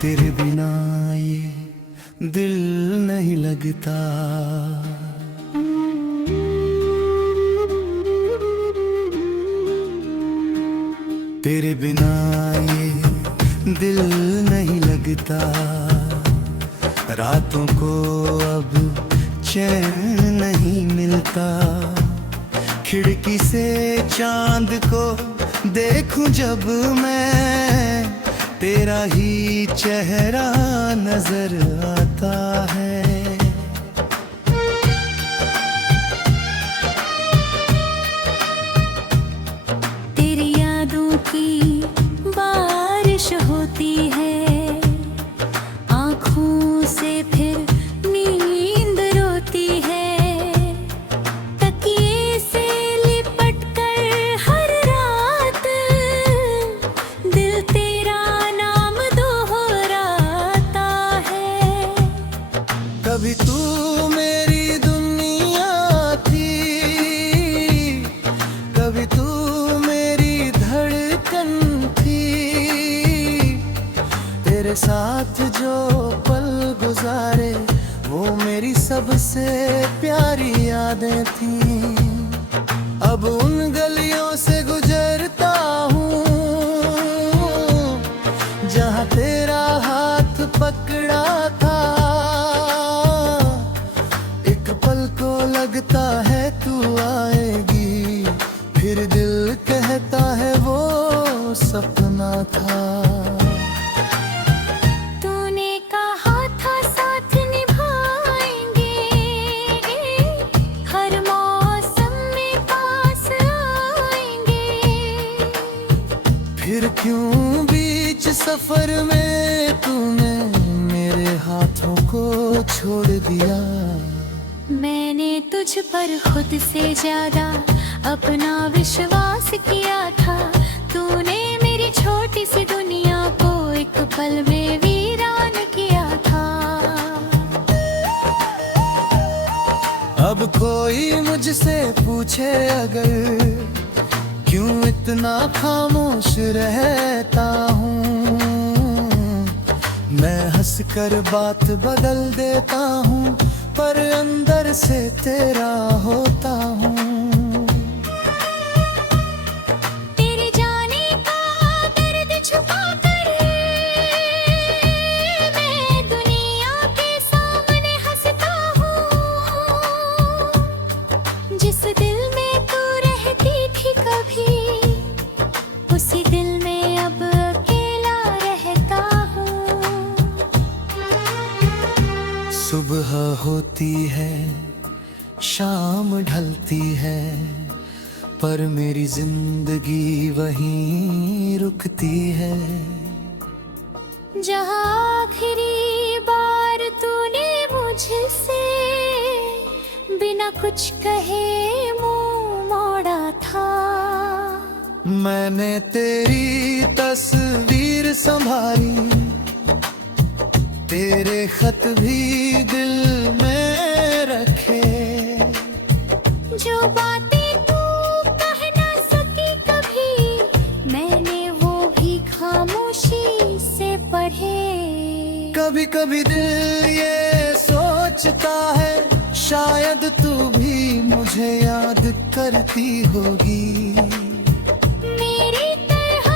तेरे बिना ये दिल नहीं लगता। तेरे बिना ये दिल नहीं लगता। रातों को अब चैन नहीं मिलता। खिड़की से चांद को देखूं जब मैं, तेरा ही चेहरा नजर आता है। तेरी यादों की बारिश होती है, आँखों से फिर नींद रोती है। तकिए से लिपट कर हर रात दिल तेरा नाम दोहराता है। कभी तू मेरी दुनिया थी, कभी तू मेरी धड़कन थी। तेरे साथ जो पल गुजारे वो मेरी सबसे प्यारी यादें थी। अब उन गलियों से गुजरता हूँ जहाँ तेरा हाथ पकड़ा था। एक पल को लगता है तू आएगी, फिर दिल कहता है वो सपना था। तूने कहा था साथ निभाएंगे, हर मौसम में पास आएंगे। फिर क्यों बीच सफर में तूने मेरे हाथों को छोड़ दिया। मैंने तुझ पर खुद से ज्यादा अपना विश्वास किया था। तूने मेरी छोटी सी दुनिया को एक पल में वीरान किया था। अब कोई मुझसे पूछे अगर क्यों इतना खामोश रहता हूँ, मैं हंसकर बात बदल देता हूँ, पर अंदर से तेरा होता हूँ। तेरे जाने का दर्द छुपा कर मैं दुनिया के सामने हंसता हूँ। जिस दिल में तू रहती थी कभी, उसी दिल में अब अकेला रहता हूँ। सुबह होती है, शाम ढलती है, पर मेरी जिंदगी वहीं रुकती है। जहाँ आखिरी बार तूने मुझसे बिना कुछ कहे मुंह मोड़ा था, मैंने तेरी तस्वीर संभाली, तेरे खत भी दिल में रखे। जो बातें तू कह ना सकी कभी, मैंने वो भी खामोशी से पढ़े। कभी कभी दिल ये सोचता है शायद तू भी मुझे याद करती होगी। मेरी तरह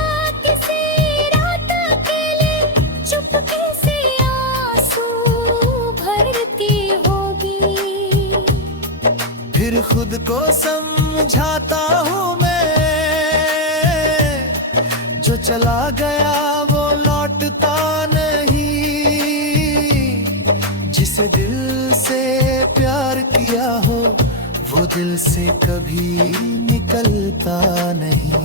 किसी रात अकेले चुपके से आंसू भरती होगी। फिर खुद को समझाता हूँ मैं, जो चला गया वो लौटता नहीं। जिसे दिल से प्यार किया हो वो दिल से कभी निकलता नहीं।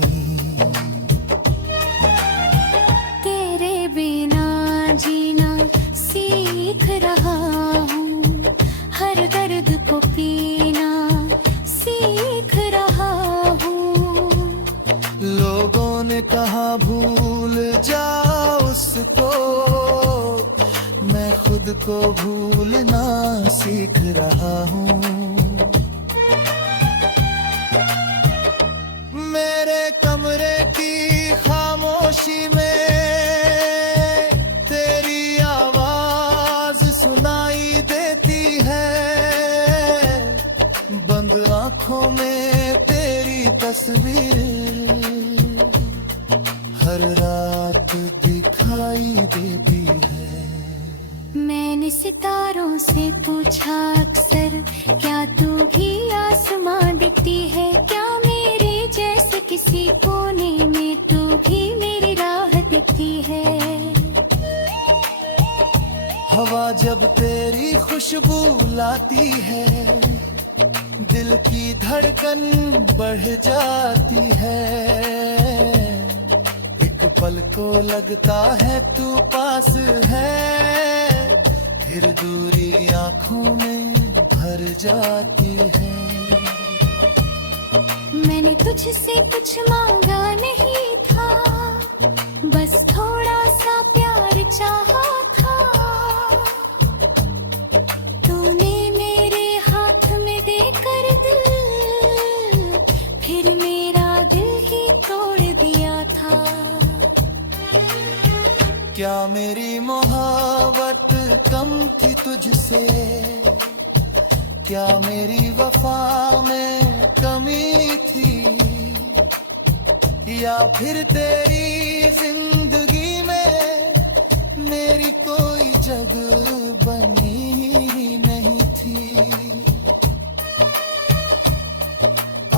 तेरे बिना जीना सीख रहा हूँ, हर दर्द को पीना सीख रहा को भूलना सीख रहा हूँ। मेरे कमरे की खामोशी में तेरी आवाज सुनाई देती है, बंद आंखों में तेरी तस्वीर हर रात दिखाई देती है। मैंने सितारों से पूछा अक्सर, क्या तू भी आसमां दिखती है? क्या मेरे जैसे किसी कोने में तू भी मेरी राह दिखती है? हवा जब तेरी खुशबू लाती है, दिल की धड़कन बढ़ जाती है। एक पल को लगता है तू पास है, फिर दूरी आंखों में भर जाती है। मैंने तुझसे कुछ मांगा नहीं था, बस थोड़ा सा प्यार चाहा था। तूने मेरे हाथ में देकर दिल, फिर मेरा दिल ही तोड़ दिया था। क्या मेरी मोहब्बत कम थी तुझसे? क्या मेरी वफा में कमी थी? या फिर तेरी जिंदगी में मेरी कोई जगह बनी ही नहीं थी?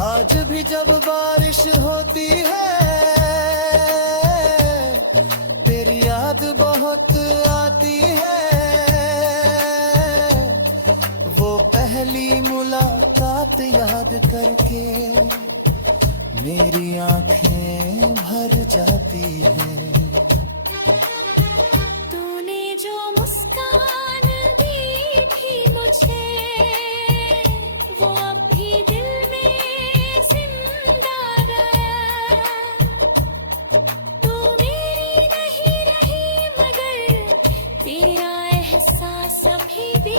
आज भी जब बारिश होती है तेरी याद बहुत आती है। वो पहली मुलाकात याद करके मेरी आंखें भर जाती हैं। तूने जो मुस्कान दी थी मुझे, वो अब भी दिल में जिंदा गया। तू मेरी नहीं रही मगर तेरा एहसास अभी भी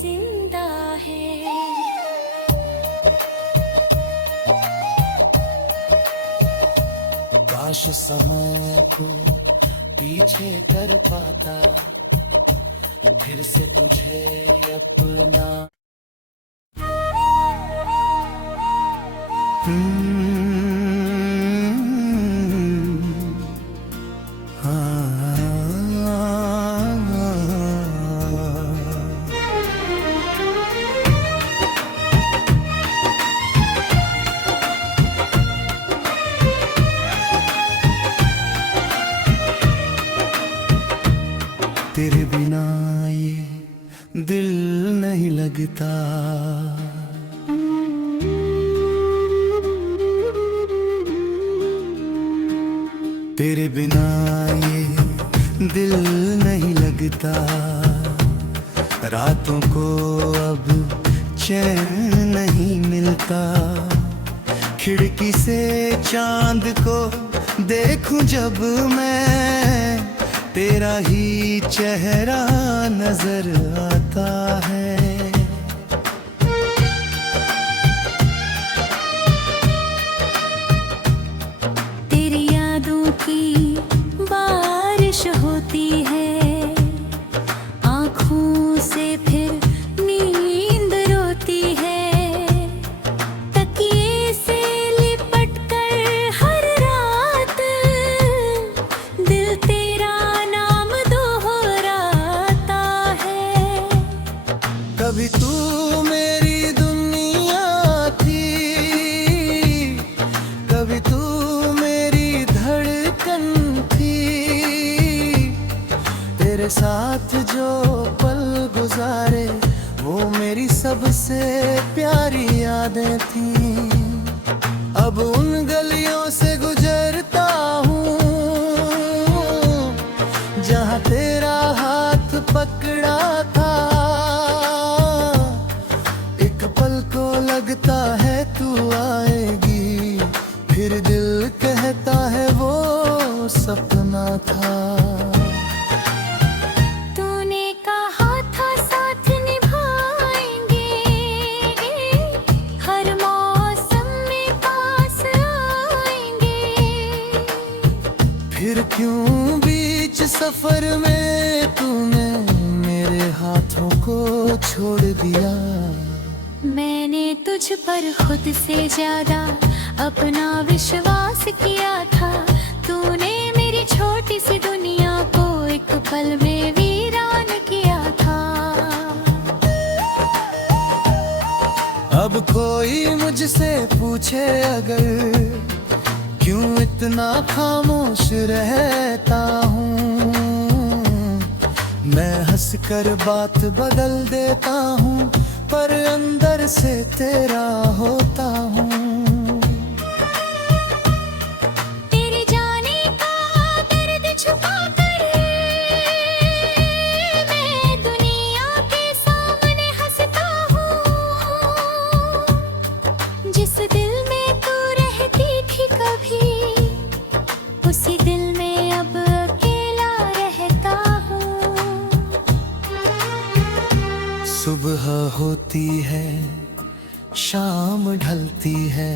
जिंदा है। काश समय को पीछे कर पाता, फिर से तुझे अपना। तेरे बिना ये दिल नहीं लगता। तेरे बिना ये दिल नहीं लगता। रातों को अब चैन नहीं मिलता। खिड़की से चांद को देखूं जब मैं, तेरा ही चेहरा नजर आता है। तेरी यादों की बारिश होती है, आँखों से फिर नींद रोती है। तकिए से लिपट कर हर रात दिल तेरा नाम दोहराता है। कभी तू मेरी दुनिया थी, कभी तू मेरी धड़कन थी। तेरे साथ जो पल गुजारे वो मेरी सबसे प्यारी यादें थी। अब उन गलियों से गुजरता हूँ जहाँ तेरा हाथ पकड़ा था। एक पल को लगता है तू आएगी, फिर दिल कहता है वो सपना था। तूने कहा था क्यों बीच सफर में तूने मेरे हाथों को छोड़ दिया। मैंने तुझ पर खुद से ज्यादा अपना विश्वास किया था। तूने मेरी छोटी सी दुनिया को एक पल में वीरान किया था। अब कोई मुझसे पूछे अगर क्यों इतना खामोश रहता हूँ, मैं हंसकर बात बदल देता हूँ, पर अंदर से तेरा होता हूँ। तेरे जाने का दर्द छुपा कर मैं दुनिया के सामने हंसता हूँ। जिस दिल में तू रहती थी कभी, उसी दिल में अब अकेला रहता हूँ। सुबह होती है, शाम ढलती है,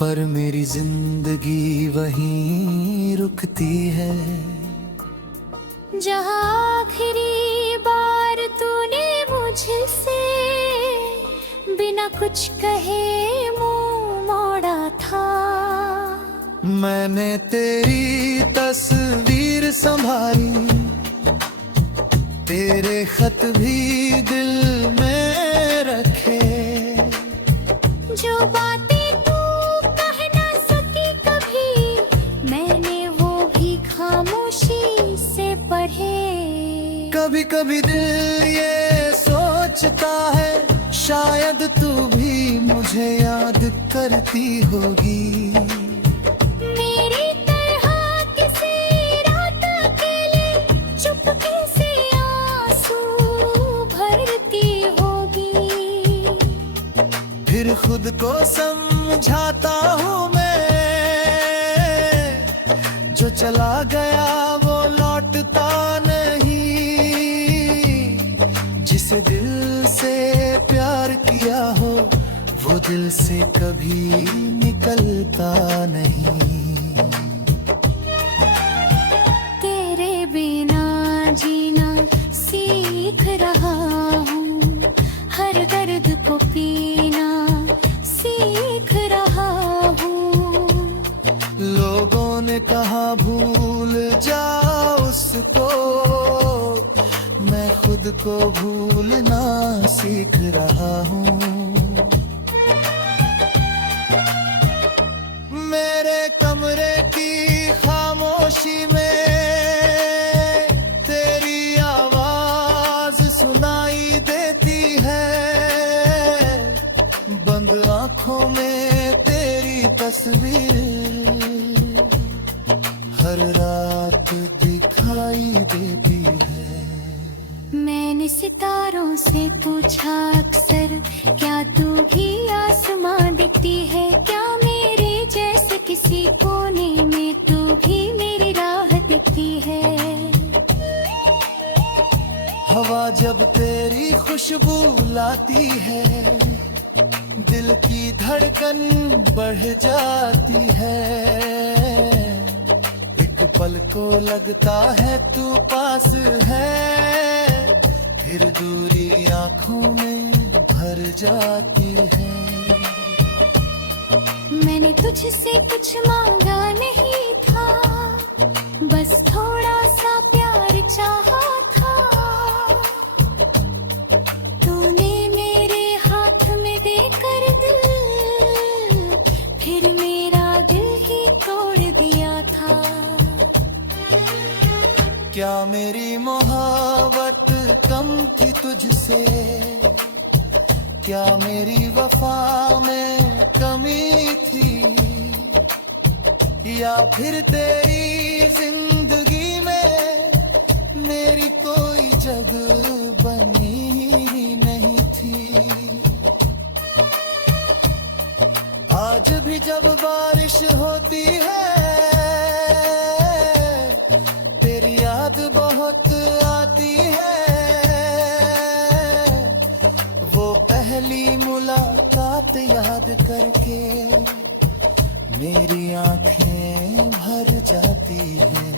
पर मेरी जिंदगी वहीं रुकती है। जहाँ आखिरी बार तूने मुझसे बिना कुछ कहे मुंह मोड़ा था, मैंने तेरी तस्वीर संभाली, तेरे खत भी दिल में रखे। जो बातें तू कह ना सकी कभी, मैंने वो भी खामोशी से पढ़े। कभी कभी दिल ये सोचता है, शायद तू भी मुझे याद करती होगी। मेरी तरह किसी रात अकेले चुपके से आंसू भरती होगी। फिर खुद को समझाता हूँ मैं, जो चला गया वो लौटता नहीं। जिसे दिल से प्यार किया हो, वो दिल से कभी निकलता नहीं। तेरे बिना जीना सीख रहा हूँ, हर दर्द को पीना सीख रहा हूँ। लोगों ने कहा भूल जा उसको, मैं खुद को भूलना सीख रहा हूँ। मेरे कमरे की खामोशी में तेरी आवाज सुनाई देती है। बंद आंखों में तेरी तस्वीर हर रात दिखाई देती है। मैंने सितारों से पूछा अक्सर, क्या तू भी आसमां दिखती है? क्या मेरे जैसे किसी कोने में तू भी मेरी राह दिखती है? हवा जब तेरी खुशबू लाती है, दिल की धड़कन बढ़ जाती है। एक पल को लगता है तू पास है, फिर दूरी आंखों में भर जाती है। मैंने तुझसे कुछ मांगा नहीं था, बस थोड़ा सा प्यार चाहा था। तूने मेरे हाथ में देकर दिल, फिर मेरा दिल ही तोड़ दिया था। क्या मेरी मोहब्बत कम थी तुझसे? क्या मेरी वफा में कमी थी? या फिर तेरी जिंदगी में मेरी कोई जगह बनी ही नहीं थी? आज भी जब बारिश होती है, तेरी याद बहुत आती है। वो पहली मुलाकात याद करके मेरी आंखें भर जाती हैं।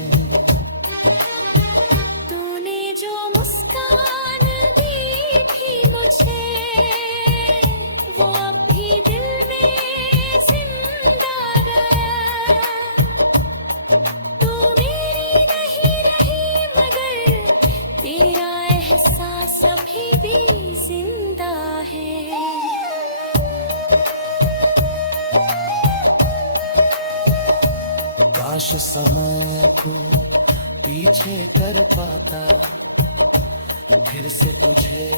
तूने जो मुस्कान दी थी मुझे, वो अब भी दिल में जिंदा गया। तू मेरी नहीं रही मगर तेरा एहसास अभी भी जिंदा है। काश समय को पीछे कर पाता, फिर से तुझे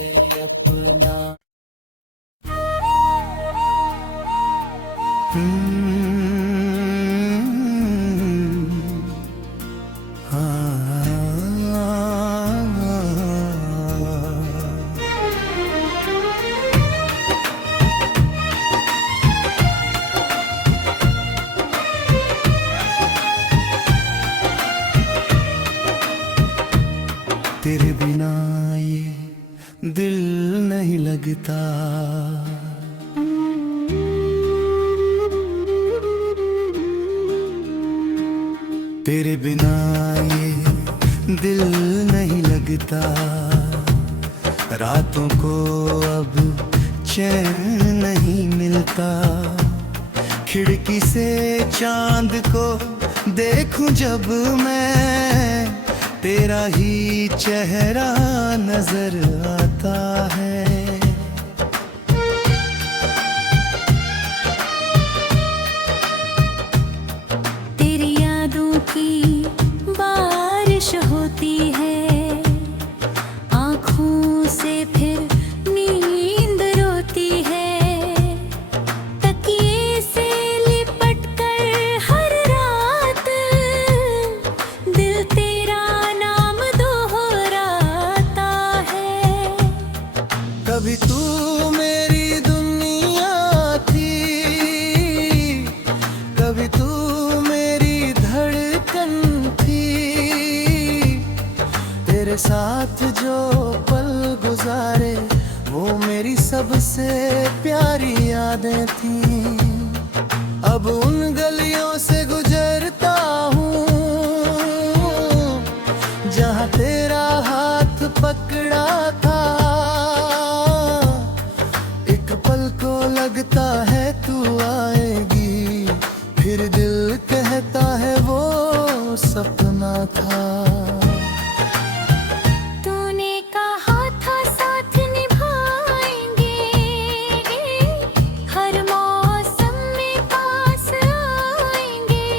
अपना। तेरे बिना ये दिल नहीं लगता। तेरे बिना ये दिल नहीं लगता। रातों को अब चैन नहीं मिलता। खिड़की से चांद को देखूं जब मैं, तेरा ही चेहरा नजर आता है। तेरी यादों की बारिश होती है, आँखों से फिर नींद रोती है। तकिए से लिपट कर हर रात दिल तेरा नाम दोहराता है। कभी तू मेरी दुनिया थी, कभी तू मेरी धड़कन थी। तेरे साथ जो पल गुजारे वो मेरी सबसे प्यारी यादें थी। अब उन गलियों से गुजरता हूँ जहाँ तेरा हाथ पकड़ा था। एक पल को लगता है तू आएगी, फिर दिल कहता है वो सपना था। तूने कहा था साथ निभाएंगे, हर मौसम में पास आएंगे।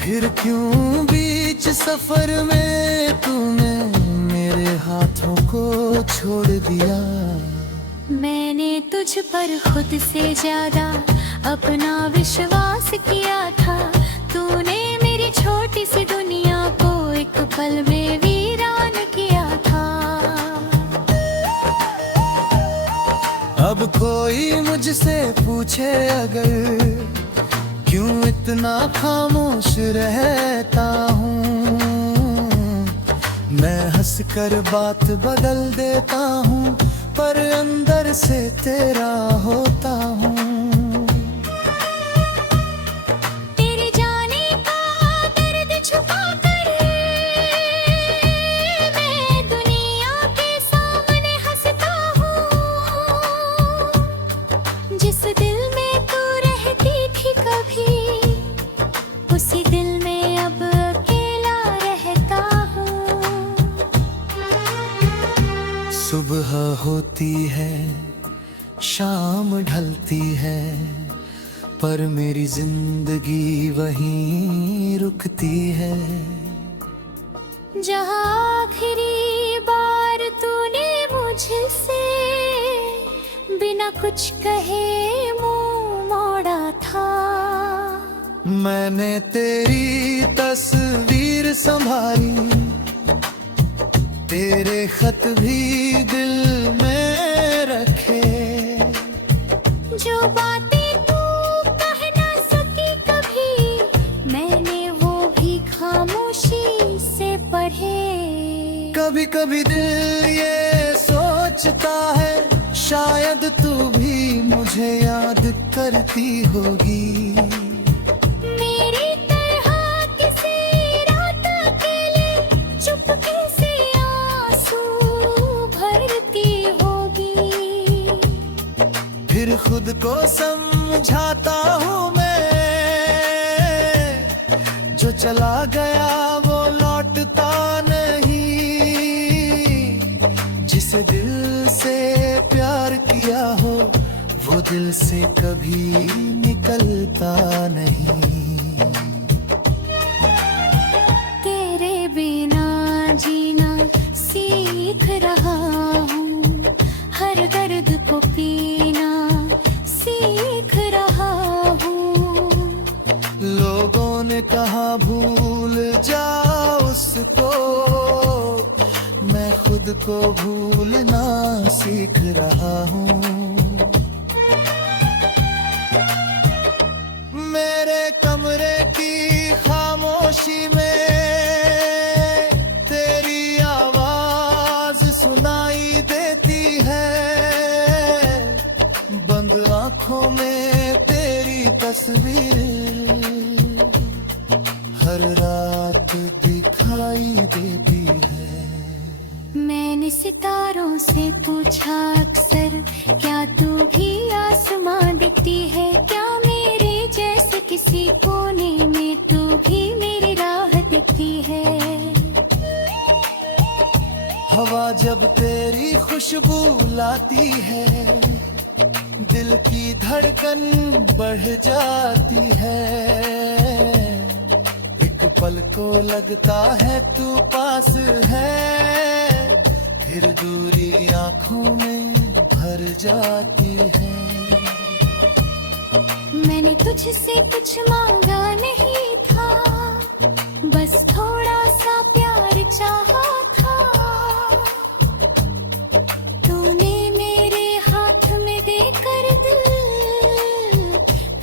फिर क्यों बीच सफर में तूने मेरे हाथों को छोड़ दिया। मैंने तुझ पर खुद से ज्यादा अपना विश्वास किया था। तूने मेरी छोटी सी दुनिया को एक पल में वीरान किया था। अब कोई मुझसे पूछे अगर क्यों इतना खामोश रहता हूँ, मैं हंसकर बात बदल देता हूँ, पर अंदर से तेरा होता हूँ। तेरे जाने का दर्द छुपा कर मैं दुनिया के सामने हंसता हूँ। जिस दिल में तू रहती थी कभी, उसी दिल में अब अकेला रहता हूँ। सुबह होती है, शाम ढलती है, पर मेरी जिंदगी वहीं रुकती है। जहाँ आखिरी बार तूने मुझसे बिना कुछ कहे मुंह मोड़ा था, मैंने तेरी तस्वीर संभाली, तेरे खत भी दिल में रखे। जो बातें तू कह ना सकी कभी, मैंने वो भी खामोशी से पढ़े। कभी कभी दिल ये सोचता है शायद तू भी मुझे याद कर करती होगी। मेरी तरह किसी रात अकेले चुपके से आंसू भरती होगी। फिर खुद को समझाता हूँ मैं, जो चला गया वो लौटता नहीं। जिसे दिल से प्यार किया हो वो दिल से कभी निकलता नहीं। तेरे बिना जीना सीख रहा हूँ, हर दर्द को पीना सीख रहा हूँ। लोगों ने कहा भूल जा उसको, मैं खुद को भूलना सीख रहा हूँ। मेरे कमरे की खामोशी में तेरी आवाज सुनाई देती है। बंद आंखों में तेरी तस्वीर हर रात दिखाई देती है। मैंने सितारों से पूछा अक्सर, क्या तू भी आसमां दिखती है? क्या मेरे जैसे किसी कोने में तू भी मेरी राह दिखती है? हवा जब तेरी खुशबू लाती है, दिल की धड़कन बढ़ जाती है। एक पल को लगता है तू पास है, फिर दूरी आंखों में भर जाती है। मैंने तुझसे कुछ मांगा नहीं था, बस थोड़ा सा प्यार चाहा था। तूने मेरे हाथ में देकर दिल,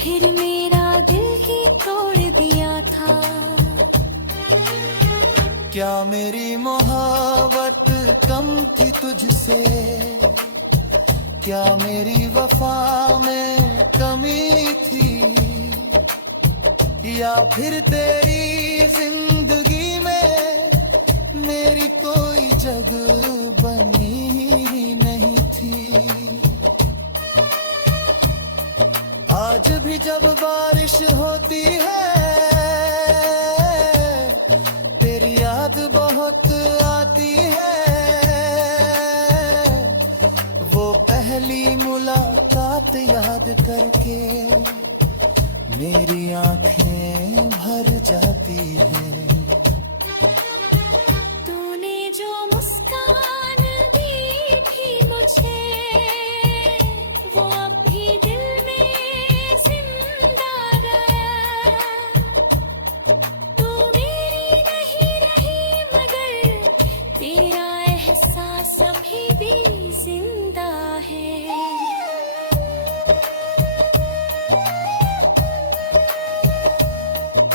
फिर मेरा दिल ही तोड़ दिया था। क्या मेरी मोहब्बत कम थी तुझसे? क्या मेरी वफा में कमी थी? या फिर तेरी जिंदगी में मेरी कोई जगह बनी ही नहीं थी? आज भी जब बारिश होती है तेरी याद बहुत आती है। वो पहली मुलाकात याद करके मेरी आंखें भर जाती हैं। तूने जो मुस्कान दी थी मुझे, वो अब भी दिल में जिंदा गया। तू मेरी नहीं रही मगर तेरा एहसास अभी भी जिंदा है।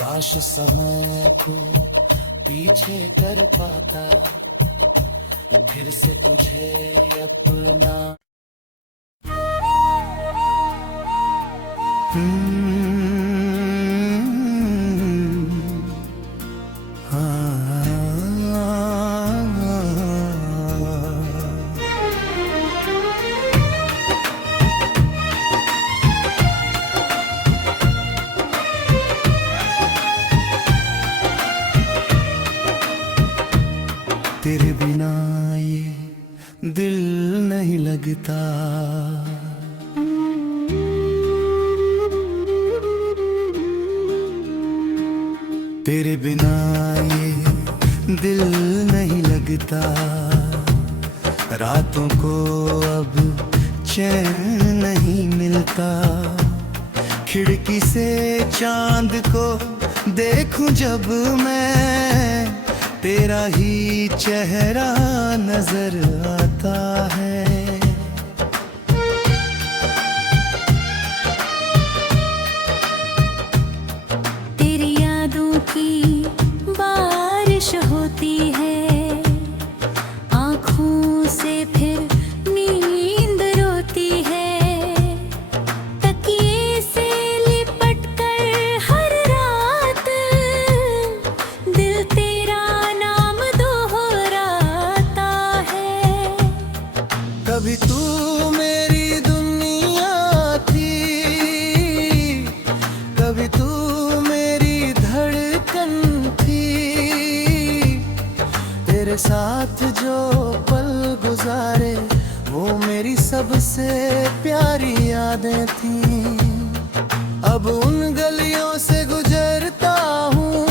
काश समय को पीछे कर पाता, फिर से तुझे अपना। तेरे बिना ये दिल नहीं लगता। तेरे बिना ये दिल नहीं लगता। रातों को अब चैन नहीं मिलता। खिड़की से चांद को देखूं जब मैं, तेरा ही चेहरा नजर आता है। तेरी यादों की बारिश होती है, आँखों से फिर नींद रोती है। तकिए कभी तू मेरी दुनिया थी, कभी तू मेरी धड़कन थी। तेरे साथ जो पल गुजारे वो मेरी सबसे प्यारी यादें थी। अब उन गलियों से गुजरता हूँ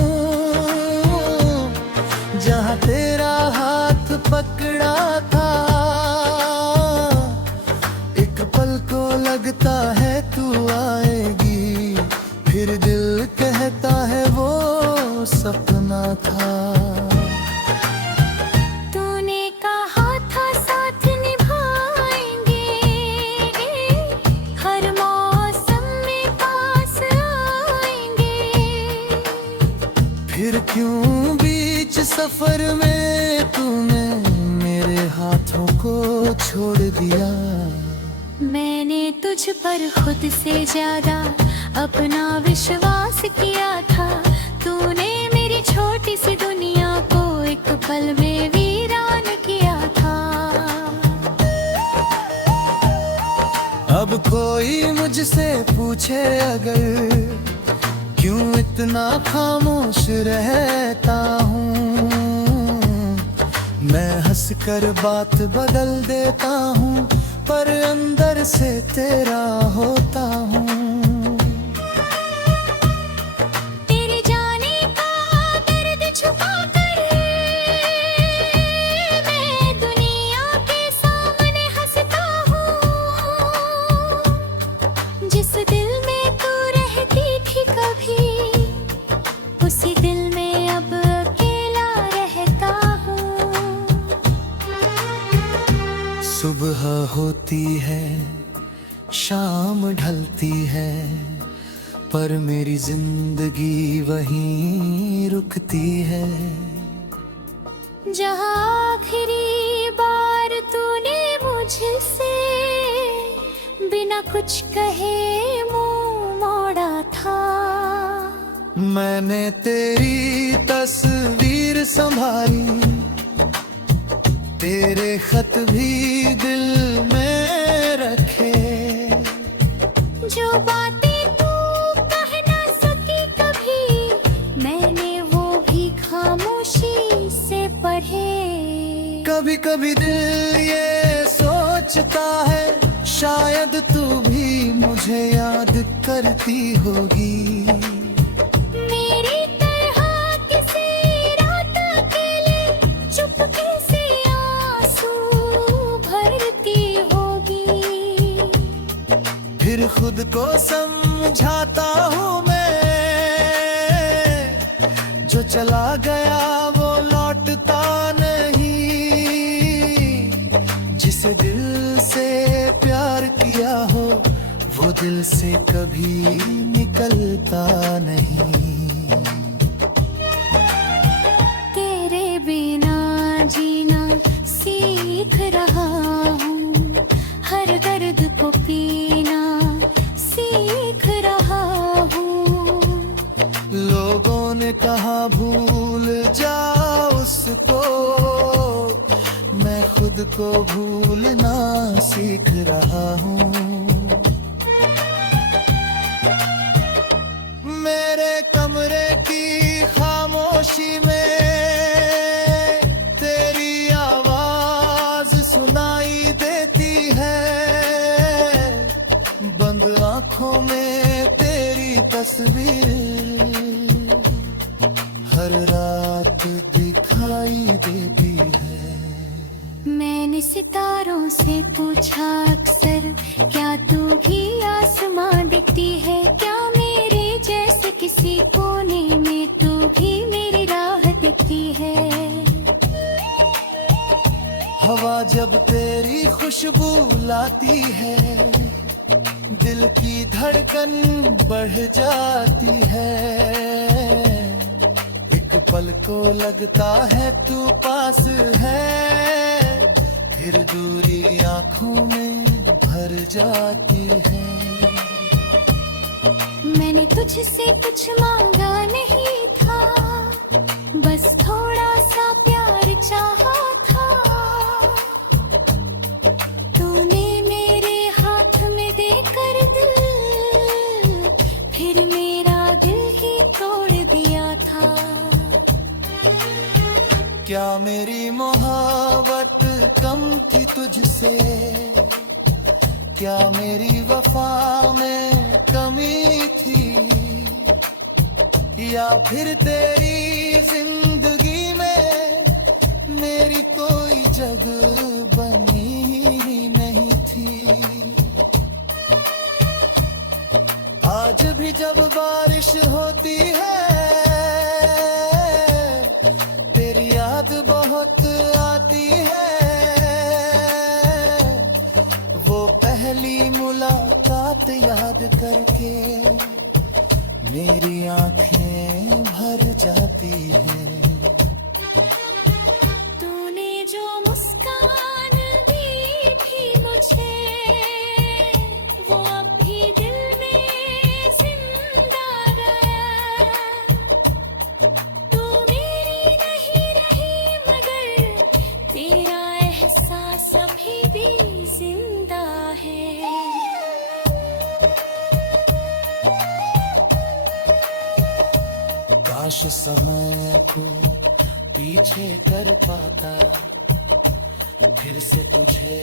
जहाँ तेरा हाथ पकड़ा था। एक पल को लगता है तू आएगी, फिर दिल कहता है वो सपना था। तूने कहा था साथ निभाएंगे, हर मौसम में पास आएंगे। फिर क्यों बीच सफर में तूने मेरे हाथों को छोड़ दिया। मैंने तुझ पर खुद से ज्यादा अपना विश्वास किया था। तूने मेरी छोटी सी दुनिया को एक पल में वीरान किया था। अब कोई मुझसे पूछे अगर क्यों इतना खामोश रहता हूँ, मैं हंसकर बात बदल देता हूँ, पर अंदर से तेरा होता हूँ। तेरे जाने का दर्द छुपा कर मैं दुनिया के सामने हंसता हूँ। जिस दिल में तू रहती थी कभी, उसी दिल में अब अकेला रहता हूँ। सुबह होती है, शाम ढलती है, पर मेरी जिंदगी वहीं रुकती है। जहाँ आखिरी बार तूने मुझसे बिना कुछ कहे मुंह मोड़ा था, मैंने तेरी तस्वीर संभाली, तेरे खत भी दिल में रखे। जो बातें तू कह ना सकी कभी, मैंने वो भी खामोशी से पढ़े। कभी कभी दिल ये सोचता है शायद तू भी मुझे याद करती होगी। मेरी तरह किसी रात अकेले चुपके से आंसू भरती होगी। फिर खुद को समझाता हूँ मैं, जो चला गया वो लौटता नहीं। जिसे दिल से प्यार किया हो वो दिल से कभी निकलता नहीं। तेरे बिना जीना सीख रहा हूँ, हर दर्द को पीना सीख रहा हूँ। लोगों ने कहा भूल जा उसको, मैं खुद को भूलना सीख रहा हूँ। मेरे कमरे की खामोशी में तेरी आवाज सुनाई देती है। बंद आंखों में तेरी तस्वीर हर रात दिखाई देती है। मैंने सितारों से पूछा अक्सर, क्या तू भी आसमां दिखती है? क्या मेरे जैसे किसी कोने में तू भी मेरी राह दिखती है? हवा जब तेरी खुशबू लाती है, दिल की धड़कन बढ़ जाती है। एक पल को लगता है तू पास है, फिर दूरी आंखों में भर जाती है। मैंने तुझसे कुछ मांगा नहीं था, बस थोड़ा सा प्यार चाहा था। तू मेरी मोहब्बत कम थी तुझसे, क्या मेरी वफा में कमी थी, या फिर तेरी जिंदगी में मेरी कोई जगह बनी ही नहीं थी। आज भी जब बारिश होती है तेरी याद बहुत आती है, वो पहली मुलाकात याद करके मेरी आंखें भर जाती हैं। तूने जो मुस्कान दी थी मुझे, वो अब भी दिल में जिंदा गया। तू मेरी नहीं रही मगर तेरा एहसास अभी भी जिंदा है। काश समय को पीछे कर पाता, फिर से तुझे